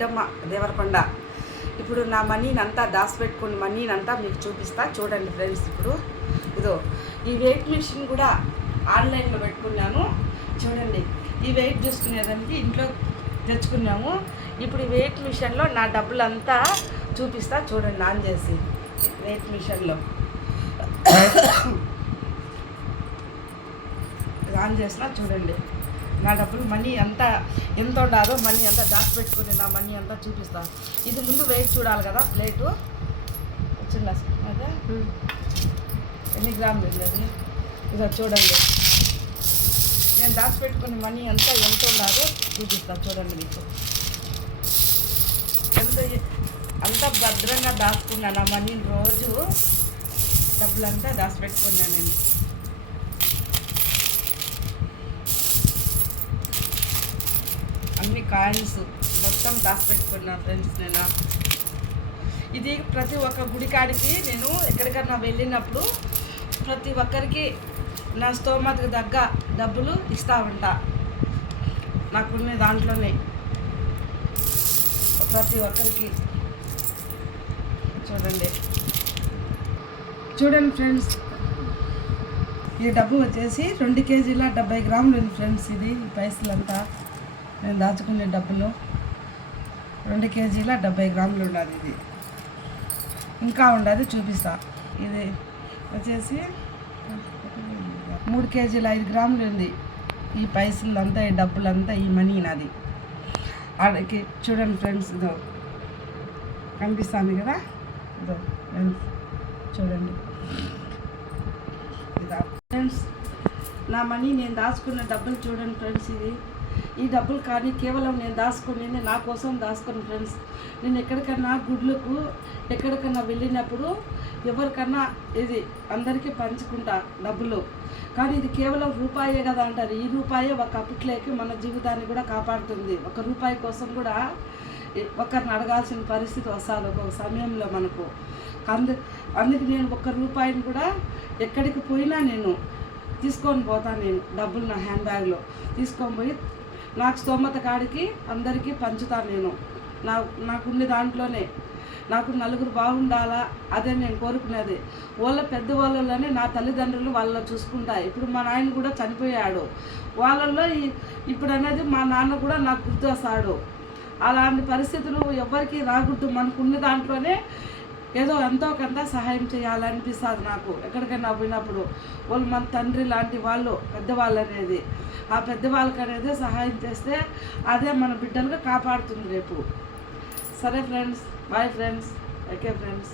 బుడ్డమ్మ దేవరకొండ. ఇప్పుడు నా మనీని అంతా దాచిపెట్టుకుని మనీని అంతా మీకు చూపిస్తా చూడండి ఫ్రెండ్స్. ఇప్పుడు ఇదో ఈ వెయిట్ మిషన్ కూడా ఆన్లైన్లో పెట్టుకున్నాను చూడండి. ఈ వెయిట్ చూసుకునేదానికి ఇంట్లో తెచ్చుకున్నాము. ఇప్పుడు ఈ వెయిట్ మిషన్లో నా డబ్బులంతా చూపిస్తా చూడండి. ఆన్ చేసి వెయిట్ మిషన్లో ఆన్ చేసినా చూడండి. నా డబ్బులు మనీ అంతా ఎంత ఉండాలో మనీ అంతా దాచిపెట్టుకుని నా మనీ అంతా చూపిస్తాను. ఇది ముందు వెయిట్ చూడాలి కదా. ప్లేటు చిన్న అదే ఎన్ని గ్రాములు ఉంది అది. ఇదో చూడండి. నేను దాచిపెట్టుకుని మనీ అంతా ఎంత ఉండాలో చూపిస్తాను చూడండి. మీకు అంతా భద్రంగా దాచుకున్నాను. నా మనీని రోజు డబ్బులంతా దాచిపెట్టుకున్నాను నేను. అన్ని కాయిన్స్ మొత్తం దాచిపెట్టుకున్నాను ఫ్రెండ్స్. నేను ఇది ప్రతి ఒక్క గుడికాడికి నేను ఎక్కడికన్నా వెళ్ళినప్పుడు ప్రతి ఒక్కరికి నా స్తోమతకు తగ్గ డబ్బులు ఇస్తూ ఉంటా. నాకున్న దాంట్లోనే ప్రతి ఒక్కరికి చూడండి ఫ్రెండ్స్. ఈ డబ్బు వచ్చేసి 2 కేజీల 70 గ్రాములు ఉంది ఫ్రెండ్స్. ఇది పైసలంతా నేను దాచుకునే డబ్బులు 2 కేజీల 70 గ్రాములు ఉండాలి. ఇది ఇంకా ఉండాలి చూపిస్తా. ఇది వచ్చేసి 3 కేజీల 5 గ్రాములు ఉంది. ఈ పైసలంతా ఈ డబ్బులంతా ఈ మనీ నాది. ఆడికి చూడండి ఫ్రెండ్స్. ఇదో కనిపిస్తుంది కదా. ఇదో చూడండి. ఇదా ఫ్రెండ్స్ నా మనీ నేను దాచుకున్న డబ్బులు చూడండి ఫ్రెండ్స్. ఈ డబ్బులు కానీ కేవలం నేను దాచుకుని నా కోసం దాచుకుని ఫ్రెండ్స్. నేను ఎక్కడికన్నా గుడ్లకు ఎక్కడికన్నా వెళ్ళినప్పుడు ఎవరికన్నా ఇది అందరికీ పంచుకుంటా డబ్బులు. కానీ ఇది కేవలం రూపాయే కదా అంటారు. ఈ రూపాయే ఒక అప్పట్లోకి మన జీవితాన్ని కూడా కాపాడుతుంది. 1 రూపాయి కోసం కూడా ఒకరిని అడగాల్సిన పరిస్థితి వస్తుంది ఒక్కొక్క సమయంలో మనకు. అందుకు నేను 1 రూపాయిని కూడా ఎక్కడికి పోయినా నేను తీసుకొని పోతాను. నేను డబ్బులు నా హ్యాండ్ బ్యాగ్లో తీసుకొని పోయి నాకు స్తోమత కాడికి అందరికీ పంచుతాను. నేను నాకున్న దాంట్లోనే నాకు నలుగురు బాగుండాలా అదే నేను కోరుకునేది. వాళ్ళ పెద్దవాళ్ళలోనే నా తల్లిదండ్రులు వాళ్ళ చూసుకుంటా. ఇప్పుడు మా నాయన కూడా చనిపోయాడు. వాళ్ళల్లో ఇప్పుడు అనేది మా నాన్న కూడా నాకు గుర్తు వస్తాడు. అలాంటి పరిస్థితులు ఎవరికి రాకూడదు. మనకున్న దాంట్లోనే ఏదో ఎంతో కొంత సహాయం చేయాలనిపిస్తుంది నాకు. ఎక్కడికైనా పోయినప్పుడు వాళ్ళు మన తండ్రి లాంటి వాళ్ళు పెద్దవాళ్ళు అనేది ఆ పెద్దవాళ్ళకి అనేది సహాయం చేస్తే అదే మన బిడ్డలుగా కాపాడుతుంది రేపు. సరే friends, bye friends, okay friends.